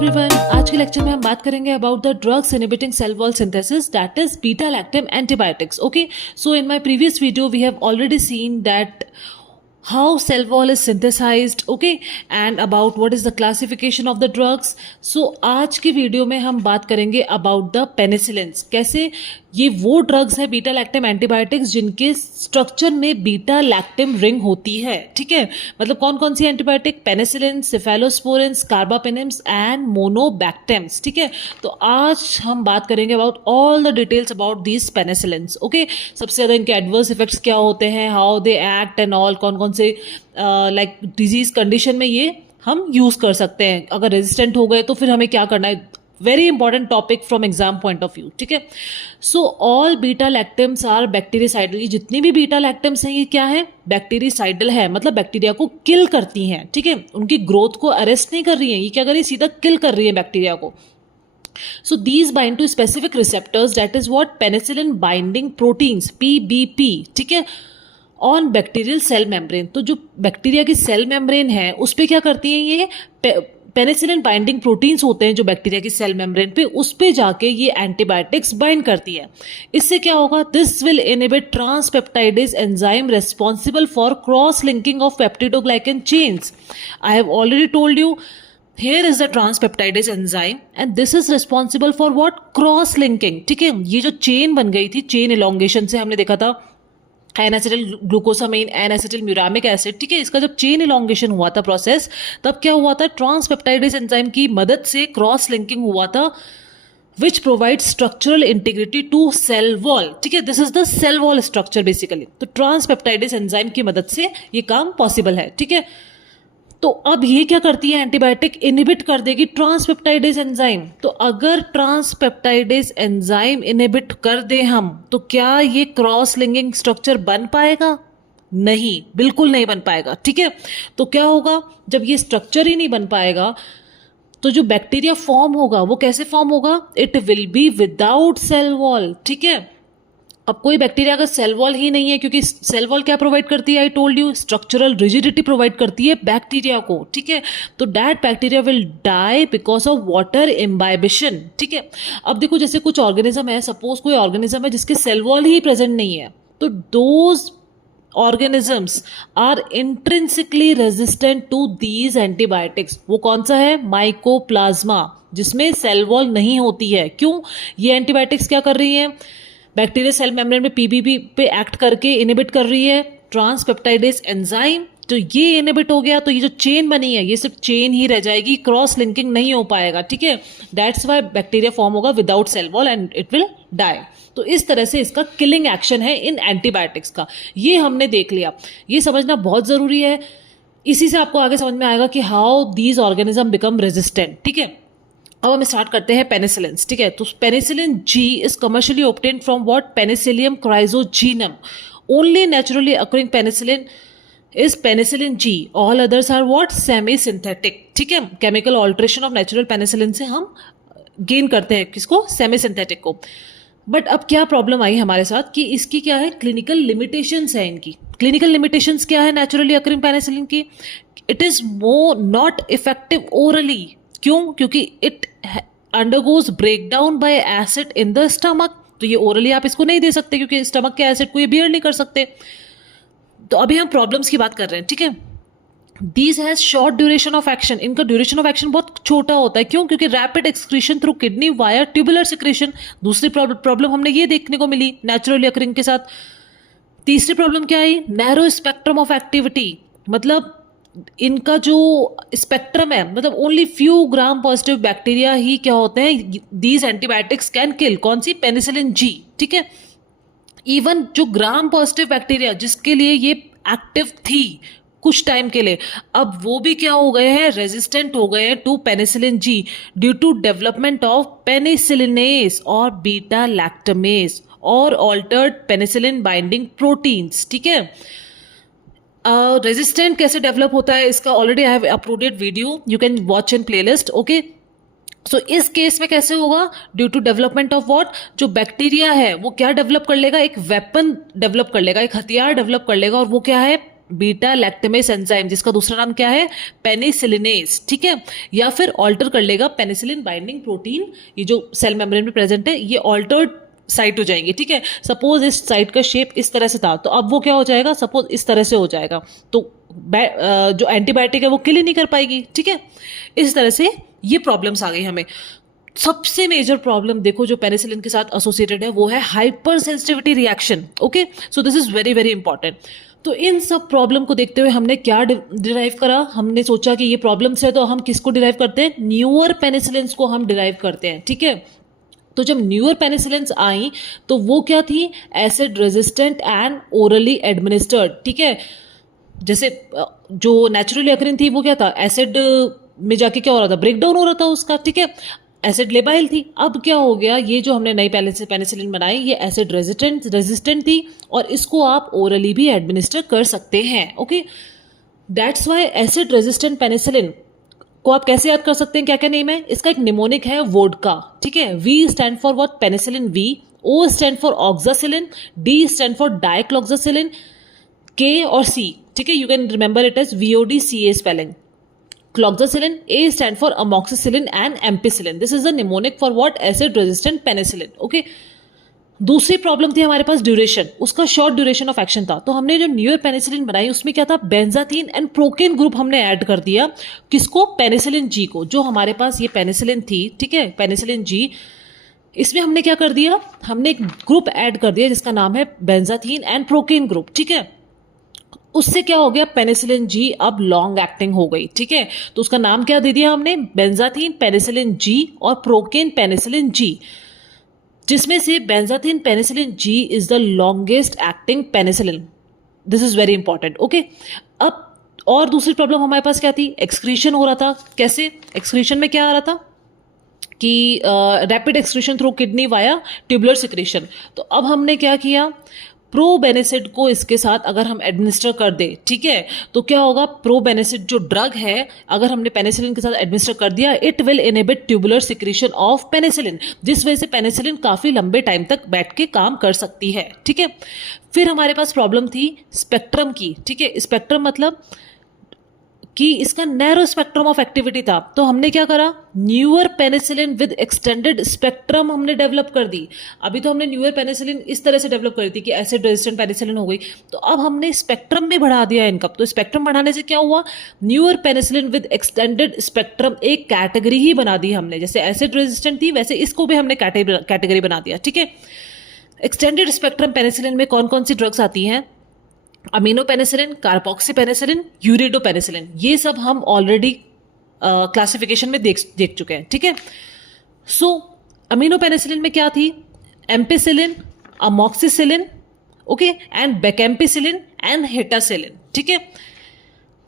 Everyone, आज के lecture में हम बात करेंगे about the drugs inhibiting cell wall synthesis that is beta lactam antibiotics. Okay, so in my previous video we have already seen that how cell wall is synthesized, okay, and about what is the classification of the drugs. So आज की video में हम बात करेंगे about the penicillins. कैसे ये वो drugs है बीटा लैक्टम एंटीबायोटिक्स जिनके स्ट्रक्चर में बीटा लैक्टम रिंग होती है. ठीक है, मतलब कौन कौन सी antibiotic? Penicillin, cephalosporins, carbapenems and monobactams. ठीक है, तो आज हम बात करेंगे about all the details about these penicillins. Okay, सबसे ज़्यादा इनके एडवर्स इफेक्ट्स क्या होते हैं, how they act and all, कौन कौन से लाइक डिजीज कंडीशन में ये हम यूज़ कर सकते हैं. अगर रेजिस्टेंट हो गए तो फिर हमें क्या करना है. Very important topic from exam point of view. ठीक है, so all beta lactams are bactericidal. ये जितनी भी बीटा लैक्टम्स हैं ये क्या है? बैक्टीरियासाइडल है, मतलब बैक्टीरिया को किल करती हैं. ठीक है, उनकी ग्रोथ को अरेस्ट नहीं कर रही हैं, ये क्या कर रही है? सीधा किल कर रही है बैक्टीरिया को. So these bind to specific receptors, that is what penicillin binding proteins, PBP. ठीक है, ऑन बैक्टीरियल सेल मेम्ब्रेन. तो जो बैक्टीरिया की सेल मेम्ब्रेन है उस पर क्या करती हैं? ये पेनिसिलिन बाइंडिंग प्रोटीन्स होते हैं जो बैक्टीरिया की सेल मेम्ब्रेन पे, उस पे जाके ये एंटीबायोटिक्स बाइंड करती है. इससे क्या होगा? This will inhibit ट्रांसपेप्टाइडेज enzyme responsible for cross linking of peptidoglycan chains. I have already told you, here is the transpeptidase enzyme and this is responsible for what? Cross linking. ठीक है, ये जो chain बन गई थी, चेन इलोंगेशन से हमने देखा था N acetyl glucosamine, N acetyl muramic acid. ठीक है, इसका जब चेन इलोंगेशन हुआ था प्रोसेस, तब क्या हुआ था? ट्रांसपेप्टाइडेज एंजाइम की मदद से क्रॉस लिंकिंग हुआ था which provide structural integrity to cell wall. ठीक है, this is the cell wall structure basically. तो ट्रांसपेप्टाइडेज एंजाइम की मदद से ये काम पॉसिबल है. ठीक है, तो अब ये क्या करती है? एंटीबायोटिक इनहिबिट कर देगी ट्रांसपेप्टाइडेज एंजाइम. तो अगर ट्रांसपेप्टाइडेज एंजाइम इनहिबिट कर दे हम, तो क्या ये क्रॉस लिंकिंग स्ट्रक्चर बन पाएगा? नहीं, बिल्कुल नहीं बन पाएगा. ठीक है, तो क्या होगा? जब ये स्ट्रक्चर ही नहीं बन पाएगा तो जो बैक्टीरिया फॉर्म होगा वो कैसे फॉर्म होगा? It will be without cell wall. ठीक है, अब कोई बैक्टीरिया अगर सेल वॉल ही नहीं है, क्योंकि सेल वॉल क्या प्रोवाइड करती है? I told you, structural rigidity provide करती है बैक्टीरिया को. ठीक है, तो that bacteria will die because of water imbibition. ठीक है, अब देखो जैसे कुछ ऑर्गेनिज्म है, सपोज कोई ऑर्गेनिज्म है जिसके सेल वॉल ही प्रेजेंट नहीं है, तो those organisms are intrinsically resistant to these antibiotics. वो कौन सा है? माइकोप्लाज्मा, जिसमें सेल वॉल नहीं होती है. क्यों? ये एंटीबायोटिक्स क्या कर रही हैं? बैक्टीरिया सेल मेम्ब्रेन में पीबीपी पे एक्ट करके इनहिबिट कर रही है ट्रांसपेप्टाइडेज एंजाइम. तो ये इनहिबिट हो गया तो ये जो चेन बनी है ये सिर्फ चेन ही रह जाएगी, क्रॉस लिंकिंग नहीं हो पाएगा. ठीक है, दैट्स वाई बैक्टीरिया फॉर्म होगा without cell wall and it will die. तो इस तरह से इसका किलिंग एक्शन है इन एंटीबायोटिक्स का. ये हमने देख लिया, ये समझना बहुत जरूरी है. इसी से आपको आगे समझ में आएगा कि how these organism become resistant. ठीक है, अब हम स्टार्ट करते हैं पेनिसिलिन्स. ठीक है, तो penicillin G is commercially obtained from what? Penicillium chrysogenum. Only naturally occurring penicillin is penicillin G. All others are what? Semi synthetic. ठीक है, chemical alteration of natural penicillin से हम गेन करते हैं किसको? सेमी सिंथेटिक को. बट अब क्या प्रॉब्लम आई हमारे साथ कि इसकी क्या है? क्लिनिकल लिमिटेशंस है इनकी. क्लिनिकल लिमिटेशंस क्या है नेचुरली अकरिंग पेनिसिलिन की? It is not effective orally. क्यों? क्योंकि it undergoes breakdown bye acid in the stomach. तो ये ओरली आप इसको नहीं दे सकते क्योंकि स्टमक के एसिड को ये बियर नहीं कर सकते. तो अभी हम प्रॉब्लम्स की बात कर रहे हैं. ठीक है, these has short duration of action. इनका ड्यूरेशन ऑफ एक्शन बहुत छोटा होता है. क्यों? क्योंकि rapid excretion through kidney via tubular secretion. दूसरी प्रॉब्लम हमने ये देखने को मिली नेचुरली अकरिंग के साथ. तीसरी प्रॉब्लम क्या आई? Narrow spectrum of activity. मतलब इनका जो स्पेक्ट्रम है, मतलब only few gram positive bacteria ही क्या होते हैं? These antibiotics can kill. कौन सी? Penicillin G. ठीक है, इवन जो ग्राम पॉजिटिव बैक्टीरिया जिसके लिए ये एक्टिव थी कुछ टाइम के लिए, अब वो भी क्या हो गए हैं? रेजिस्टेंट हो गए हैं to penicillin G due to development of penicillinase और बीटा लैक्टमेस और ऑल्टर्ड पेनिसिलिन बाइंडिंग प्रोटीन्स. ठीक है, रेजिस्टेंट कैसे डेवलप होता है इसका already I have uploaded video, you can watch in playlist. Okay, so इस केस में कैसे होगा? Due to development of what? जो बैक्टीरिया है वो क्या डेवलप कर लेगा? एक वेपन डेवलप कर लेगा, एक हथियार डेवलप कर लेगा, और वो क्या है? बीटा लैक्टेमेस एंजाइम, जिसका दूसरा नाम क्या है, पेनिसिलिनेज, ठीक है, या फिर ऑल्टर कर लेगा पेनिसिलिन बाइंडिंग प्रोटीन, ये जो सेल मेम्ब्रेन में प्रेजेंट है, ये ऑल्टर्ड साइट हो जाएंगे, ठीक है। सपोज इस साइट का शेप इस तरह से था, तो अब वो क्या हो जाएगा, सपोज इस तरह से हो जाएगा, तो जो एंटीबायोटिक है वो किल ही नहीं कर पाएगी, ठीक है। इस तरह से ये प्रॉब्लम्स आ गई हमें। सबसे मेजर प्रॉब्लम देखो जो पेनिसिलिन के साथ एसोसिएटेड है वो है hyper sensitivity reaction, okay. So this is very very important. तो इन सब प्रॉब्लम को देखते हुए हमने क्या डिराइव करा, हमने सोचा कि ये प्रॉब्लम्स है तो हम किसको डिराइव करते हैं, न्यूअर पेनिसिलिन्स को हम डिराइव करते हैं, ठीक है। तो जब न्यूअर पेनिसिलिन्स आई तो वो क्या थी, acid resistant and orally administered, ठीक है। जैसे जो नेचुरली अकरिन थी वो क्या था, एसिड में जाके क्या हो रहा था, ब्रेक डाउन हो रहा था उसका, ठीक है, एसिड लेबाइल थी। अब क्या हो गया, ये जो हमने नई पेनिसिलिन बनाई ये एसिड रेजिस्टेंट थी और इसको आप ओरली भी एडमिनिस्टर कर सकते हैं, okay. That's why acid resistant penicillin को आप कैसे याद कर सकते हैं, क्या क्या नेम है इसका, एक निमोनिक है वोडका, ठीक है। V stand for what, penicillin V, O stand for oxacillin, D stand for dicloxacillin, के और सी, ठीक है, you can remember it as VODCA spelling. Cloxacillin, A stand for amoxicillin and ampicillin. This is a mnemonic for what, acid resistant penicillin. Okay. दूसरी problem थी हमारे पास duration, उसका short duration of action था। तो हमने जो न्यूअर पेनिसिलिन बनाई उसमें क्या था, बेंजाथीन एंड प्रोकेन ग्रुप हमने ऐड कर दिया, किसको, पेनिसिलिन जी को। जो हमारे पास ये पेनिसिलिन थी, ठीक है, पेनिसिलिन जी, इसमें हमने क्या कर दिया, हमने एक ग्रुप ऐड कर दिया जिसका नाम है बेंजाथीन एंड प्रोकेन ग्रुप, ठीक है। उससे क्या हो गया, पेनिसिलिन जी अब लॉन्ग एक्टिंग हो गई, ठीक है। तो उसका नाम क्या दे दिया हमने, बेंजाथीन पेनिसिलिन जी और प्रोकेन पेनिसिलिन जी, जिसमें से benzathine penicillin G is the longest acting penicillin. This is very important, okay. अब और दूसरी प्रॉब्लम हमारे पास क्या थी, एक्सक्रीशन हो रहा था। कैसे, एक्सक्रीशन में क्या आ रहा था कि rapid excretion through kidney via tubular secretion. तो अब हमने क्या किया, प्रोबेनिसिड को इसके साथ अगर हम एडमिनिस्टर कर दे, ठीक है, तो क्या होगा, प्रोबेनिसिड जो ड्रग है अगर हमने पेनिसिलिन के साथ एडमिनिस्टर कर दिया, it will inhibit tubular secretion of penicillin, जिस वजह से पेनिसिलिन काफी लंबे टाइम तक बैठ के काम कर सकती है, ठीक है। फिर हमारे पास प्रॉब्लम थी स्पेक्ट्रम की, ठीक है। स्पेक्ट्रम मतलब कि इसका नैरो स्पेक्ट्रम ऑफ एक्टिविटी था। तो हमने क्या करा, newer penicillin with extended spectrum हमने डेवलप कर दी। अभी तो हमने न्यूअर पेनिसिलिन इस तरह से डेवलप कर दी कि एसिड रेजिस्टेंट पेनिसिलिन हो गई, तो अब हमने स्पेक्ट्रम भी बढ़ा दिया इनका। तो स्पेक्ट्रम बढ़ाने से क्या हुआ, newer penicillin with extended spectrum एक कैटेगरी ही बना दी हमने, जैसे एसिड रेजिस्टेंट थी वैसे इसको भी हमने कैटेगरी बना दिया, ठीक है। एक्सटेंडेड स्पेक्ट्रम पेनिसिलिन में कौन कौन सी ड्रग्स आती हैं, amino penicillin, carboxy penicillin, ureido penicillin, ये सब हम ऑलरेडी क्लासिफिकेशन में देख चुके हैं, ठीक है। सो अमीनो पेनिसिलिन में क्या थी, ampicillin, amoxicillin, okay, and bacampicillin and hetacillin, ठीक है।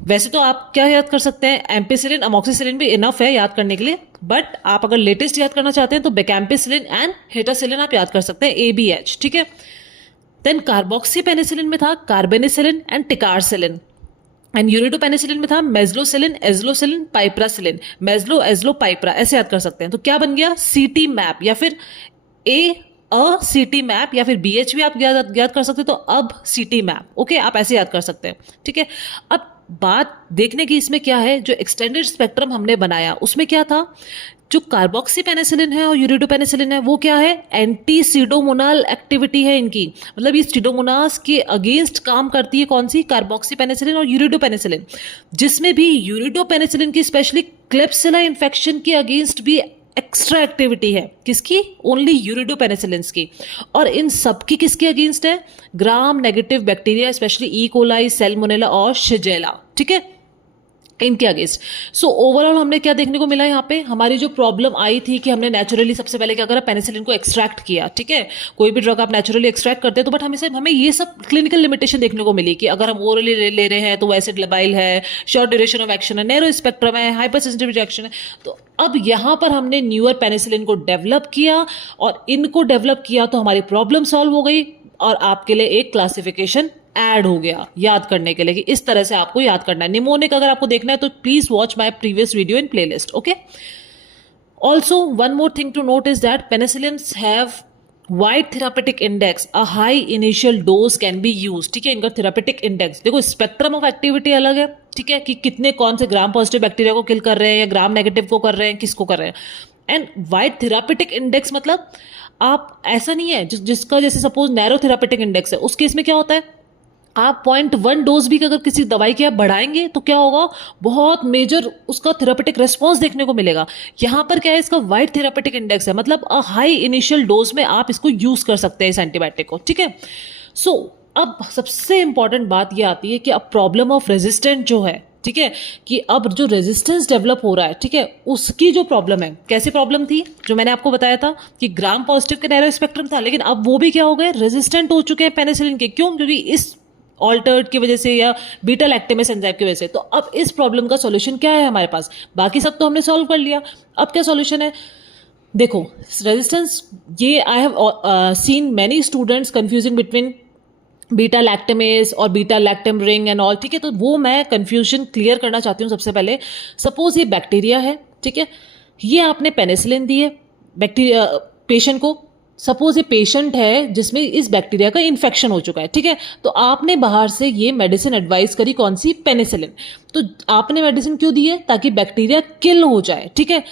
वैसे तो आप क्या याद कर सकते हैं, एम्पिसिलिन अमोक्सिसिलिन भी इनफ है याद करने के लिए, बट आप अगर लेटेस्ट याद करना चाहते हैं तो बेकेम्पिसिलिन एंड हेटासिलिन आप याद कर सकते हैं, ABH, ठीक है। देन कार्बोक्सी पेनिसिलिन में था carbenicillin and ticarcillin, and ureido penicillin में था मेजलोसिलिन, एजलोसिलिन, पाइप्रासिलिन, मेजलो एजलो पाइप्रा, ऐसे याद कर सकते हैं। तो क्या बन गया, CT मैप, या फिर CT मैप, या फिर BH भी आप याद कर सकते हैं, तो अब CT मैप, ओके, आप ऐसे याद कर सकते हैं, ठीक है। अब बात देखने की इसमें क्या है, जो एक्सटेंडेड स्पेक्ट्रम हमने बनाया उसमें क्या था, जो कार्बोक्सी पेनिसिलिन है और यूरिडो पेनिसिलिन है वो क्या है, एंटी सीडोमोनाल एक्टिविटी है इनकी, मतलब ये सीडोमोनास के अगेंस्ट काम करती है, कौन सी, कार्बोक्सी पेनिसिलिन और यूरिडो पेनिसिलिन, जिसमें भी यूरिडो पेनिसिलिन की स्पेशली क्लेप्सिला इन्फेक्शन के अगेंस्ट भी एक्स्ट्रा एक्टिविटी है, किसकी, ओनली यूरिडो पेनिसिलिन की। और इन सबकी किसके अगेंस्ट है, gram negative bacteria, specially E coli, Salmonella और शिजेला, ठीक है, इनके अगेंस्ट। सो ओवरऑल हमने क्या देखने को मिला, यहाँ पे हमारी जो प्रॉब्लम आई थी कि हमने नेचुरली सबसे पहले क्या करा, पेनिसिलिन को एक्सट्रैक्ट किया, ठीक है। कोई भी ड्रग आप नेचुरली एक्सट्रैक्ट करते हैं तो बट हमें ये सब क्लिनिकल लिमिटेशन देखने को मिली कि अगर हम ओरली ले रहे हैं तो वो एसिड लेबाइल है, शॉर्ट ड्यूरेशन ऑफ एक्शन है, नैरो स्पेक्ट्रम है, हाइपर सेंसिटिव रिएक्शन है। तो अब यहाँ पर हमने न्यूअर पेनिसिलिन को डेवलप किया, और इनको डेवलप किया तो हमारी प्रॉब्लम सॉल्व हो गई, और आपके लिए एक क्लासिफिकेशन ऐड हो गया याद करने के लिए कि इस तरह से आपको याद करना है। निमोनिक अगर आपको देखना है तो please watch my previous video in playlist, okay. Also one more thing to note is that penicillins have wide therapeutic index, a high initial dose can be use, ठीक है। इनका थेरापेटिक इंडेक्स देखो, spectrum of activity अलग है, ठीक है, कि कितने कौन से ग्राम पॉजिटिव बैक्टीरिया को किल कर रहे हैं या ग्राम नेगेटिव को कर रहे हैं, किसको कर रहे हैं। एंड वाइड थेरापेटिक इंडेक्स मतलब आप ऐसा नहीं है जिसका जैसे सपोज नैरो थेरापेटिक इंडेक्स है, उस केस में क्या होता है, आप 0.1 डोज भी अगर किसी दवाई की आप बढ़ाएंगे तो क्या होगा, बहुत मेजर उसका थेरापेटिक रिस्पॉन्स देखने को मिलेगा। यहाँ पर क्या है, इसका वाइड थेरापेटिक इंडेक्स है, मतलब अ हाई इनिशियल डोज में आप इसको यूज कर सकते हैं इस एंटीबायोटिक को, ठीक है। सो अब सबसे इंपॉर्टेंट बात ये आती है कि अब प्रॉब्लम ऑफ रेजिस्टेंट जो है, ठीक है, कि अब जो रेजिस्टेंस डेवलप हो रहा है, ठीक है, उसकी जो प्रॉब्लम है, कैसी प्रॉब्लम थी, जो मैंने आपको बताया था कि ग्राम पॉजिटिव के नैरो स्पेक्ट्रम था, लेकिन अब वो भी क्या हो गए, रेजिस्टेंट हो चुके हैं पेनिसिलिन के। क्यों? क्योंकि इस ऑल्टर्ड की वजह से या बीटा लैक्टेमेस एंजाइम की वजह से। तो अब इस प्रॉब्लम का सॉल्यूशन क्या है हमारे पास, बाकी सब तो हमने सॉल्व कर लिया, अब क्या सॉल्यूशन है। देखो रेजिस्टेंस, ये I have seen many students confusing between beta lactamase और beta lactam ring and all, ठीक है। तो वो मैं कंफ्यूजन क्लियर करना चाहती हूँ। सबसे पहले सपोज ये बैक्टीरिया है, ठीक है, ये आपने पेनिसिलिन दी है बैक्टीरिया पेशेंट को। सपोज ये पेशेंट है जिसमें इस बैक्टीरिया का इन्फेक्शन हो चुका है, ठीक है, तो आपने बाहर से ये मेडिसिन एडवाइस करी, कौन सी, पेनिसिलिन। तो आपने मेडिसिन क्यों दी है, ताकि बैक्टीरिया किल हो जाए, ठीक है।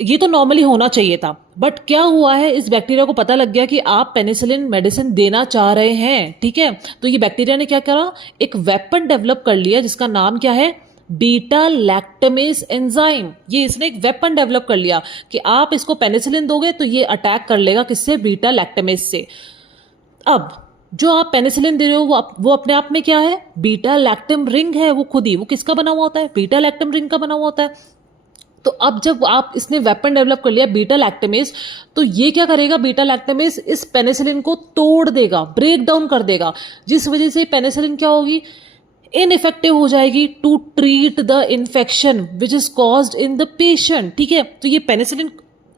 ये तो नॉर्मली होना चाहिए था, बट क्या हुआ है, इस बैक्टीरिया को पता लग गया कि आप पेनिसिलिन मेडिसिन देना चाह रहे हैं, ठीक है। तो ये बैक्टीरिया ने क्या करा, एक वेपन डेवलप कर लिया जिसका नाम क्या है, बीटा लैक्टमेस एंजाइम। ये इसने एक वेपन डेवलप कर लिया कि आप इसको पेनिसिलिन दोगे तो ये अटैक कर लेगा किससे, बीटा लैक्टमेस से। अब जो आप पेनिसिलिन दे रहे हो वो अपने आप में क्या है, बीटा लैक्टम रिंग है, वो खुद ही वो किसका बना हुआ होता है, बीटा लैक्टम रिंग का बना हुआ होता है। तो अब जब आप इसने वेपन डेवलप कर लिया बीटा लैक्टेमेस, तो ये क्या करेगा, बीटा लैक्टेमेस इस पेनिसिलिन को तोड़ देगा, ब्रेक डाउन कर देगा, जिस वजह से पेनिसिलिन क्या होगी, इनइफेक्टिव हो जाएगी to treat the infection which is caused in the patient, ठीक है। तो ये पेनिसिलिन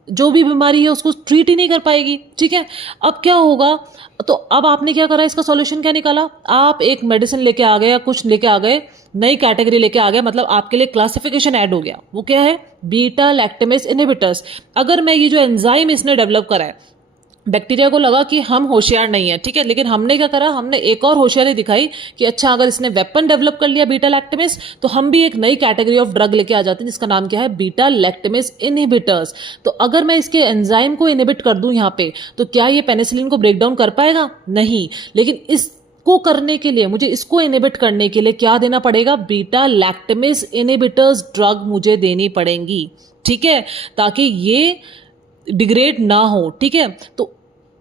जो भी बीमारी है उसको ट्रीट ही नहीं कर पाएगी, ठीक है। अब क्या होगा, तो अब आपने क्या करा, इसका सॉल्यूशन क्या निकाला, आप एक मेडिसिन लेके आ गए या कुछ लेके आ गए, नई कैटेगरी लेके आ गए, मतलब आपके लिए क्लासिफिकेशन ऐड हो गया। वो क्या है, बीटा लैक्टेमेस इनहिबिटर्स। अगर मैं ये जो एंजाइम इसने डेवलप करा है, बैक्टीरिया को लगा कि हम होशियार नहीं है, ठीक है, लेकिन हमने क्या करा, हमने एक और होशियारी दिखाई कि अच्छा अगर इसने वेपन डेवलप कर लिया बीटा लैक्टेमेस, तो हम भी एक नई कैटेगरी ऑफ ड्रग लेके आ जाते हैं जिसका नाम क्या है, बीटा लैक्टेमेस इनहिबिटर्स। तो अगर मैं इसके एंजाइम को इनहिबिट कर दूं यहाँ पे, तो क्या ये पेनिसिलिन को ब्रेक डाउन कर पाएगा, नहीं। लेकिन इसको करने के लिए, मुझे इसको इनहिबिट करने के लिए क्या देना पड़ेगा, बीटा लैक्टेमेस इनहिबिटर्स ड्रग मुझे देनी पड़ेंगी, ठीक है, ताकि ये डिग्रेड ना हो, ठीक है। तो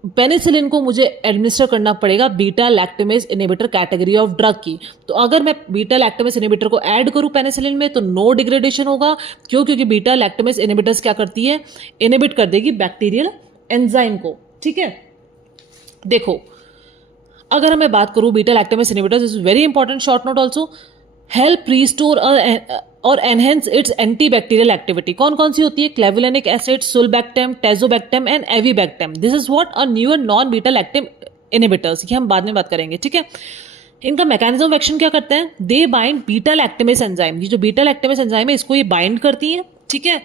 पेनिसिलिन को मुझे एडमिनिस्टर करना पड़ेगा beta lactamase inhibitor category of drug की। तो अगर मैं बीटा लैक्टेमेस इनहिबिटर को ऐड करूं पेनिसिलिन में, तो नो डिग्रेडेशन होगा। क्यों? क्योंकि बीटा लैक्टेमेस इनहिबिटर्स क्या करती है, इनहिबिट कर देगी बैक्टीरियल एंजाइम को, ठीक है। देखो अगर मैं बात करूं beta lactamase inhibitors, is very important short note also, help restore और एनहेंस इट्स एंटीबैक्टीरियल एक्टिविटी। कौन कौन सी होती है, clavulanic acid, sulbactam, tazobactam and avibactam. This is what a newer non beta lactam inhibitors. ये हम बाद में बात करेंगे, ठीक है। इनका मैकेनिज्म ऑफ एक्शन क्या करते हैं, दे बाइंड बीटा लैक्टेमेस एंजाइम। ये जो बीटा लैक्टेमेस एंजाइम है इसको ये बाइंड करती है, ठीक है,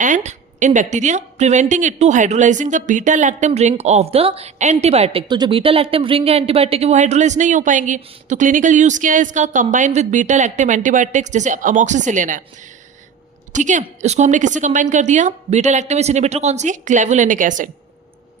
and in bacteria preventing it to hydrolyzing the beta lactam ring of the antibiotic। तो जो बीटा लैक्टम रिंग है एंटीबायोटिक है वो हाइड्रोलाइज नहीं हो पाएंगी। तो क्लिनिकल यूज क्या है इसका, combine with beta lactam antibiotics, जैसे अमोक्सिसिलिन है, ठीक है, इसको हमने किससे कंबाइन कर दिया, बीटा लैक्टेमेस इनहिबिटर कौन सी, क्लेवुलेनिक एसिड।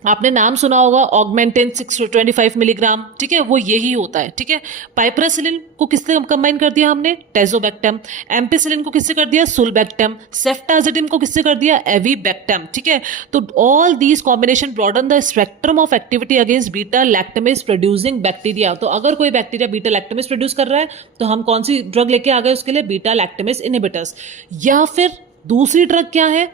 आपने नाम सुना होगा ऑगमेंटिन 625 मिलीग्राम, ठीक है, वो यही होता है, ठीक है। पाइपरासिलिन को किससे कंबाइन कर दिया हमने, टेजोबैक्टम। एम्पिसिलिन को किससे कर दिया, सुलबैक्टम। सेफ्टाजिडिम को किससे कर दिया, एवीबैक्टम, ठीक है। तो all these combination broaden the spectrum of activity against beta lactamase producing bacteria. तो अगर कोई बैक्टीरिया बीटा लैक्टेमेस प्रोड्यूस कर रहा है तो हम कौन सी ड्रग लेके आ गए उसके लिए, बीटा लैक्टेमेस इनहिबिटर्स। या फिर दूसरी ड्रग क्या है,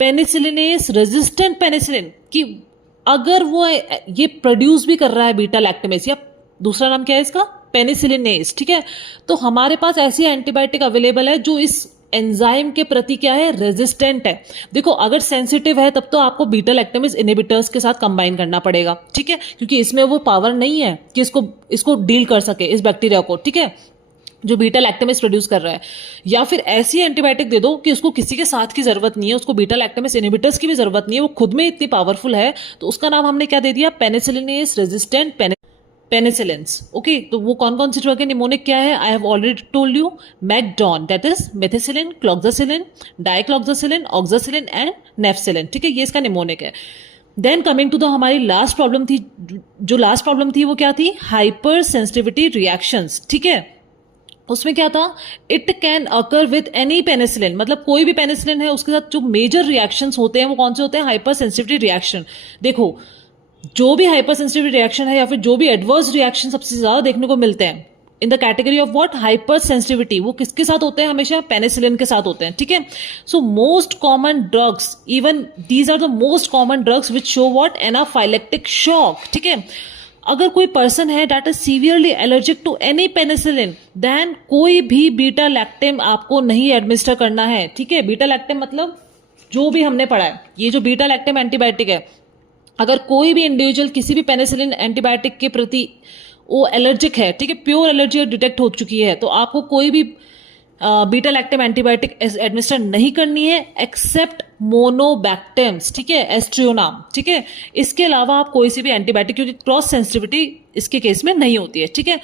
पेनिसिलिनेस रेजिस्टेंट पेनिसिलिन, कि अगर वो ये प्रोड्यूस भी कर रहा है बीटा लैक्टेमेस, या दूसरा नाम क्या है इसका, पेनिसिलिनेस, ठीक है। तो हमारे पास ऐसी एंटीबायोटिक अवेलेबल है जो इस एंजाइम के प्रति क्या है, रेजिस्टेंट है। देखो अगर सेंसिटिव है तब तो आपको बीटा लैक्टेमेस इनहिबिटर्स के साथ कंबाइन करना पड़ेगा, ठीक है, क्योंकि इसमें वो पावर नहीं है कि इसको डील कर सके इस बैक्टीरिया को, ठीक है। जो बीटा लैक्टेमस प्रोड्यूस कर रहा है, या फिर ऐसी एंटीबायोटिक दे दो कि उसको किसी के साथ की जरूरत नहीं है, उसको बीटा लैक्टेमस इनहिबिटर्स की भी जरूरत नहीं है, वो खुद में इतनी पावरफुल है, तो उसका नाम हमने क्या दे दिया, पेनिसिलिनेस रेजिस्टेंट पेनिसिलिन्स। ओके, तो वो कौन कौन सी ड्रग है निमोनिक क्या है, I have already told you, McDon that is methicillin, cloxacillin, dicloxacillin, oxacillin and nafcillin. ठीक है, ये इसका निमोनिक है। देन कमिंग टू द हमारी लास्ट प्रॉब्लम थी, जो लास्ट प्रॉब्लम थी वो क्या थी, हाइपर सेंसिटिविटी रिएक्शंस। ठीक है, उसमें क्या था, it can occur with any penicillin, मतलब कोई भी पेनिसिलिन है उसके साथ जो मेजर रिएक्शंस होते हैं वो कौन से होते हैं, हाइपर सेंसिटिविटी रिएक्शन। देखो, जो भी हाइपर सेंसिटिविटी रिएक्शन है या फिर जो भी एडवर्स रिएक्शन सबसे ज्यादा देखने को मिलते हैं in the category of what, hyper sensitivity, वो किसके साथ होते हैं, हमेशा पेनिसिलिन के साथ होते हैं। ठीक है, so most common drugs, even these are the most common drugs which show what, anaphylactic shock. ठीक है, अगर कोई पर्सन है that is severely allergic to any penicillin, then कोई भी बीटा लैक्टेम आपको नहीं एडमिनिस्टर करना है। ठीक है, बीटा लैक्टेम मतलब जो भी हमने पढ़ा है, ये जो बीटा लैक्टेम एंटीबायोटिक है, अगर कोई भी इंडिविजुअल किसी भी पेनिसिलिन एंटीबायोटिक के प्रति वो एलर्जिक है, ठीक है, प्योर एलर्जी डिटेक्ट हो चुकी है, तो आपको कोई भी बीटा लैक्टेम एंटीबायोटिक एडमिनिस्टर नहीं करनी है एक्सेप्ट मोनोबैक्टेम्स। ठीक है, एस्ट्रियोनाम। ठीक है, इसके अलावा आप कोई सी भी एंटीबायोटिक, क्योंकि क्रॉस सेंसिटिविटी इसके केस में नहीं होती है। ठीक है,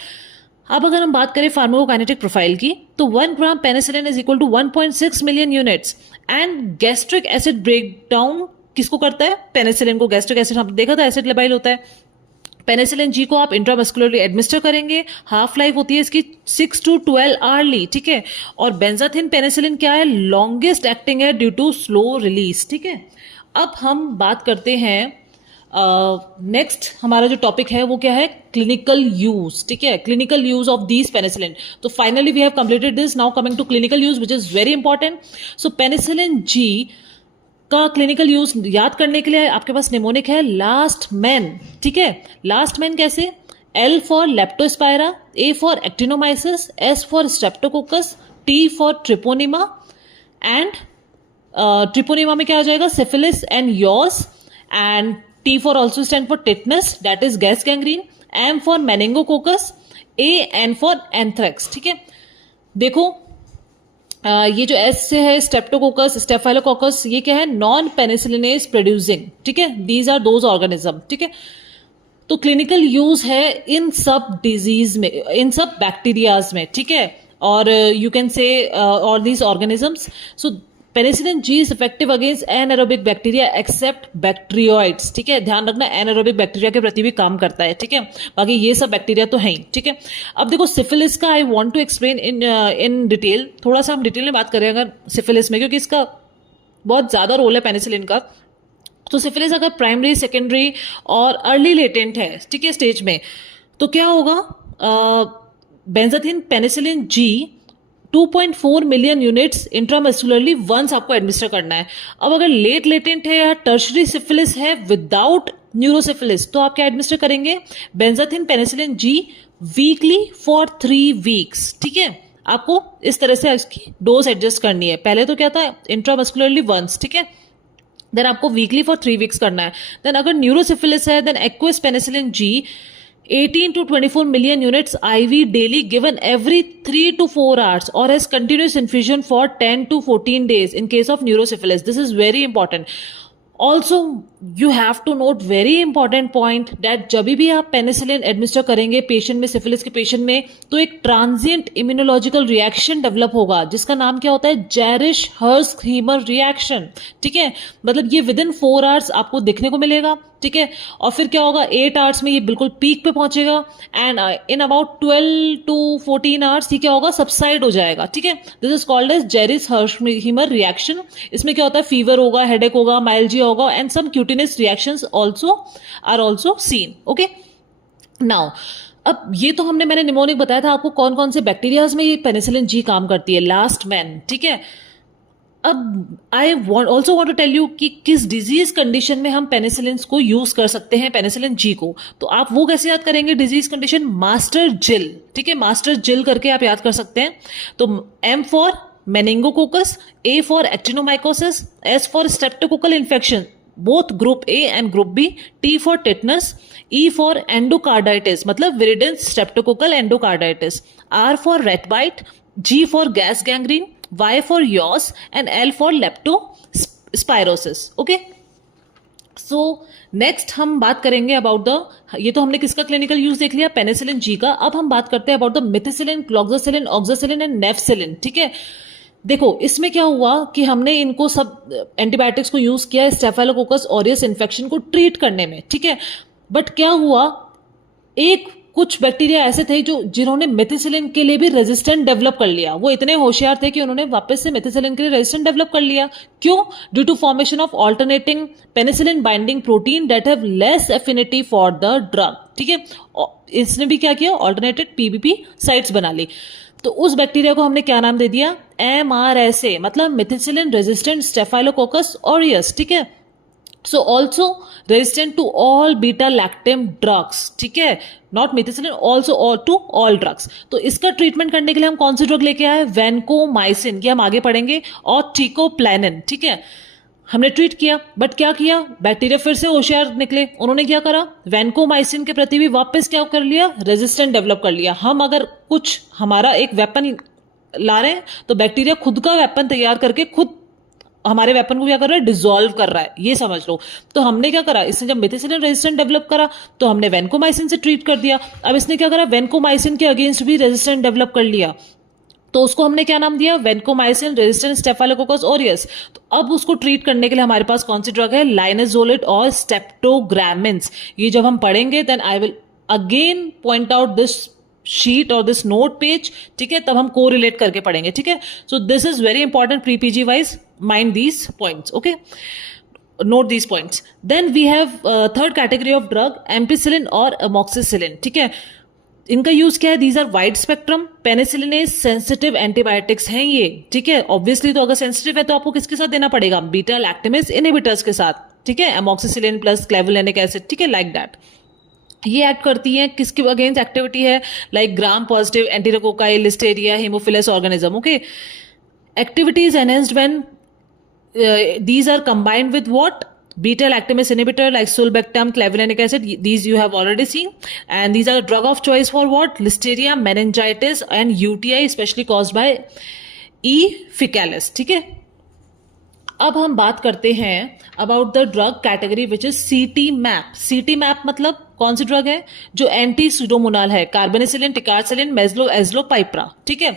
अब अगर हम बात करें फार्माकोकाइनेटिक प्रोफाइल की, तो 1 gram penicillin is equal to 1.6 million units, and gastric acid break down किसको करता है, पेनिसिलिन को। गैस्ट्रिक एसिड हमने देखा था एसिड लेबाइल होता है। पेनिसिलिन जी को आप इंट्रामस्कुलरली एडमिनिस्टर करेंगे, हाफ लाइफ होती है इसकी 6 to 12 आवर्ली। ठीक है, और बेंजाथिन पेनिसिलिन क्या है, लॉन्गेस्ट एक्टिंग है ड्यू टू स्लो रिलीज। ठीक है, अब हम बात करते हैं नेक्स्ट हमारा जो टॉपिक है वो क्या है, क्लिनिकल यूज। ठीक है, clinical use of these penicillin. तो finally we have completed this, now coming to clinical use which is very important. So penicillin G का क्लिनिकल यूज याद करने के लिए आपके पास निमोनिक है, लास्ट मैन। ठीक है, लास्ट मैन कैसे, L for leptospira, A for actinomyces, S for streptococcus, T for treponema, and treponema में क्या आ जाएगा, syphilis and yaws, and T for also stand for tetanus that is gas gangrene, M for meningococcus, A N for anthrax. ठीक है, देखो ये जो S से है, स्टेप्टोकोकस, स्टेफाइलोकोकस, ये क्या है, नॉन पेनिसिलिनेस प्रोड्यूसिंग। ठीक है, दीज आर दोज ऑर्गेनिज्म। ठीक है, तो क्लिनिकल यूज है इन सब डिजीज में, इन सब बैक्टीरियाज में। ठीक है, और you can see all these organisms. So penicillin G is effective against anaerobic bacteria except bacteroides. ठीक है, ध्यान रखना एनारोबिक बैक्टीरिया के प्रति भी काम करता है। ठीक है, बाकी ये सब बैक्टीरिया तो है ही। ठीक है, अब देखो सिफिलिस का I want to explain in detail, थोड़ा सा हम डिटेल में बात करें अगर सिफिलिस में, क्योंकि इसका बहुत ज्यादा रोल है पेनिसिलिन का। तो सिफिलिस अगर प्राइमरी, सेकेंडरी और अर्ली लेटेंट है, ठीक है, स्टेज में, तो क्या होगा, benzathine penicillin G 2.4 million units intramuscularly once आपको एडमिनिस्टर करना है। अब अगर लेट लेटेंट है या टर्शरी सिफिलिस है विदाउट न्यूरोसिफिलिस, तो आप क्या एडमिनिस्टर करेंगे, benzathine penicillin G weekly for 3 weeks. ठीक है, आपको इस तरह से इसकी डोज एडजस्ट करनी है। पहले तो क्या था, इंट्रामस्कुलरली वंस। ठीक है, देन आपको वीकली फॉर 3 वीक्स करना है। देन अगर न्यूरोसिफिलिस है, then aqueous penicillin G 18 to 24 million units IV daily given every 3 to 4 hours or as continuous infusion for 10 to 14 days in case of neurosyphilis. This is very important. Also, you have to note very important point that जब भी आप penicillin administer करेंगे patient में, syphilis के patient में, तो एक transient immunological reaction develop होगा जिसका नाम क्या होता है, जेरिश हर्शहीमर रिएक्शन। ठीक है, मतलब ये विद इन 4 आवर्स आपको दिखने को मिलेगा। ठीक है, और फिर क्या होगा, 8 आवर्स में ये बिल्कुल पीक पे पहुंचेगा, and in about 12 to 14 hours ये क्या होगा, सबसाइड हो जाएगा। ठीक है, this is called as Jarisch Herxheimer reaction. इसमें क्या होता है, फीवर होगा, हेडेक होगा, माइल्जिया होगा, and some cutaneous reactions also are also seen. Okay, now अब ये तो मैंने निमोनिक बताया था आपको कौन कौन से बैक्टीरियाज में ये पेनिसिलिन जी काम करती है, लास्ट मैन। ठीक है, अब I also want to tell you कि किस डिजीज कंडीशन में हम पेनिसिलिन को यूज कर सकते हैं, पेनिसिलिन जी को। तो आप वो कैसे याद करेंगे, डिजीज कंडीशन मास्टर जिल। ठीक है, मास्टर जिल करके आप याद कर सकते हैं। तो M for meningococcus, A for actinomycosis, S for streptococcal infection, both group A and group B. T for tetanus, E for endocarditis मतलब viridans streptococcal endocarditis, R for rat bite, G for gas gangrene, Y for yaws and L for leptospirosis. Okay. So next हम बात करेंगे about the, ये तो हमने किसका clinical use देख लिया, पेनिसिलिन जी का. अब हम बात करते हैं about the methicillin, cloxacillin, oxacillin and nafcillin. ठीक है, देखो इसमें क्या हुआ कि हमने इनको सब एंटीबायोटिक्स को यूज किया स्टेफाइलोकोकस ऑरियस इन्फेक्शन को ट्रीट करने में. ठीक है, बट क्या हुआ, एक कुछ बैक्टीरिया ऐसे थे जिन्होंने मेथिसिलिन के लिए भी रेजिस्टेंट डेवलप कर लिया. वो इतने होशियार थे कि उन्होंने वापस से मेथिसिलिन के लिए रेजिस्टेंट डेवलप कर लिया. क्यों? Due to formation of alternating penicillin binding protein that have less affinity for the drug. ठीक है, इसने भी क्या किया, ऑल्टरनेटेड पीबीपी साइट्स बना ली. तो उस बैक्टीरिया को हमने क्या नाम दे दिया, MRSA, मतलब मेथिसिलिन रेजिस्टेंट स्टेफाइलोकोकस ऑरियस. ठीक है, so also resistant to all beta lactam drugs. ठीक है, not methicillin, also to all drugs. तो इसका ट्रीटमेंट करने के लिए हम कौन सी ड्रग लेके आए, वेनकोमाइसिन, की हम आगे पढ़ेंगे, और ट्रिकोप्लेनिन. ठीक है, हमने ट्रीट किया, बट क्या किया, बैक्टीरिया फिर से होशियार निकले. उन्होंने क्या करा, वेनकोमाइसिन के प्रति भी वापस क्या कर लिया, रेजिस्टेंट डेवलप कर लिया. हम अगर कुछ हमारा एक वेपन ला रहे हैं तो बैक्टीरिया खुद का वेपन तैयार करके खुद हमारे वेपन को क्या कर रहा है, डिसॉल्व कर रहा है, ये समझ लो. तो हमने क्या करा, इसने जब मेथिसिलिन रेजिस्टेंट डेवलप करा तो हमने वेनकोमाइसिन से ट्रीट कर दिया. अब इसने क्या करा, वेनकोमाइसिन के अगेंस्ट भी रेजिस्टेंट डेवलप कर लिया, तो उसको हमने क्या नाम दिया, वेनकोमाइसिन रेजिस्टेंट स्टेफाइलोकोकस ऑरियस. तो अब उसको ट्रीट करने के लिए हमारे पास कौन सी ड्रग है, लाइनेजोलिड और स्टेप्टोग्रामिन्स. ये जब हम पढ़ेंगे then I will again point out this sheet और दिस नोट पेज. ठीक है, तब हम को रिलेट करके पढ़ेंगे. ठीक है, so this is very important pre PG wise, mind these points. Okay, note these points. Then we have third category of drug, ampicillin और amoxicillin. ठीक है, इनका यूज क्या है, these are wide spectrum penicillinase sensitive antibiotics हैं ये. ठीक है, ऑब्वियसली तो अगर सेंसिटिव है तो आपको किसके साथ देना पड़ेगा, बीटा लैक्टेमेज इनहिबिटर्स के साथ. ठीक है, एमोक्सिसिलिन प्लस क्लेवुलेनिक एसिड. ठीक है, लाइक दैट. ये एक्ट करती है किसके अगेंस्ट, एक्टिविटी है like gram positive enterococci, listeria, haemophilus organism. Okay, activity is enhanced when these are combined with what, beta lactamase inhibitor like sulbactam, clavulanic acid. These you have already seen, and these are drug of choice for what, listeria, meningitis and UTI especially caused by E. faecalis. ठीक है, अब हम बात करते हैं about the drug category which is सीटी map. सीटी map मतलब कौन सी ड्रग है, जो एंटी सुडोमोनाल है, कार्बेनिसिलिन, टिकारसिलिन, मेजलो, एजलोपाइप्रा. ठीक है,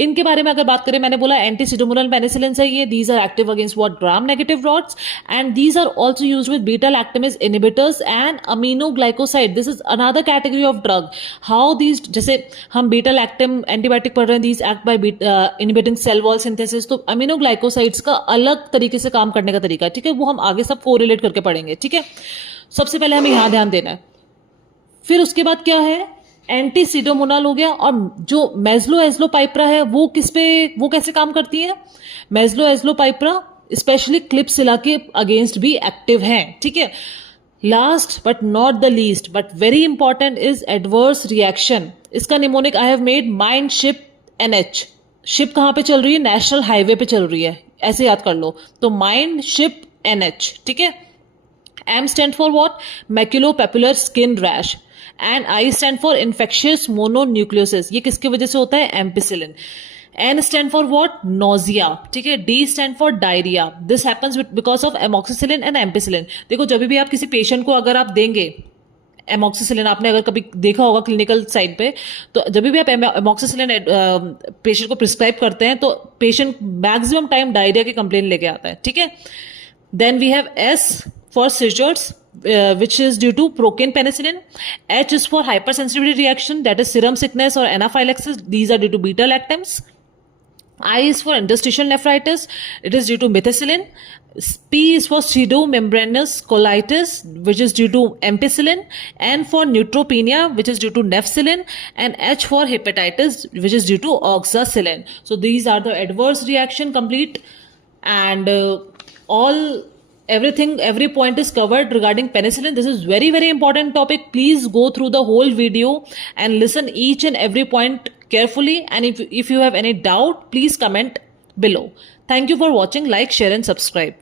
इनके बारे में अगर बात करें, मैंने बोला एंटी सुडोमोनाल पेनिसिलिन है ये. These are active against what, gram negative rods, and these are also used with beta lactamase inhibitors and aminoglycoside. This is another category of drug. How these, जैसे हम बीटा लैक्टेम एंटीबायोटिक पढ़ रहे हैं, these act by inhibiting cell wall synthesis. तो aminoglycosides का अलग तरीके से काम करने का तरीका है. ठीक है, वो हम आगे सब कोरिलेट करके पढ़ेंगे. ठीक है, सबसे पहले हमें यहां ध्यान देना है. फिर उसके बाद क्या है, एंटी सिडोमोनाल हो गया. और जो मेजलो एजलोपाइप्रा है वो वो कैसे काम करती है, मेजलो एजलोपाइप्रा स्पेशली क्लिप्सिला के अगेंस्ट भी एक्टिव है. ठीक है, last but not the least but very important is adverse reaction. इसका mnemonic I have made mind ship NH. Ship कहां पे चल रही है, नेशनल हाईवे पे चल रही है, ऐसे याद कर लो. तो माइंड शिप NH. ठीक है, M stand for what, maculopapular skin rash, and I stand for infectious mononucleosis. ये किसकी वजह से होता है, ampicillin. N stand for what, nausea. ठीक है, D stand for diarrhea. This happens because of amoxicillin and ampicillin. देखो जब भी आप किसी पेशेंट को अगर आप देंगे एमोक्सिसिलिन, आपने अगर कभी देखा होगा क्लिनिकल साइड पे, तो जब भी आप एमोक्सिसिलिन पेशेंट को प्रिस्क्राइब करते हैं तो पेशेंट मैक्सिमम टाइम डायरिया की कंप्लेन लेके आता है. ठीक है, then we have S for seizures, which is due to procaine penicillin. H is for hypersensitivity reaction, that is serum sickness or anaphylaxis. These are due to beta lactams. I is for interstitial nephritis. It is due to methicillin. P is for pseudomembranous colitis, which is due to ampicillin. N for neutropenia, which is due to nefcillin. And H for hepatitis, which is due to oxacillin. So these are the adverse reaction complete, and every point is covered regarding penicillin. This is very very important topic. Please go through the whole video and listen each and every point carefully, and if you have any doubt, please comment below. Thank you for watching. Like, share and subscribe.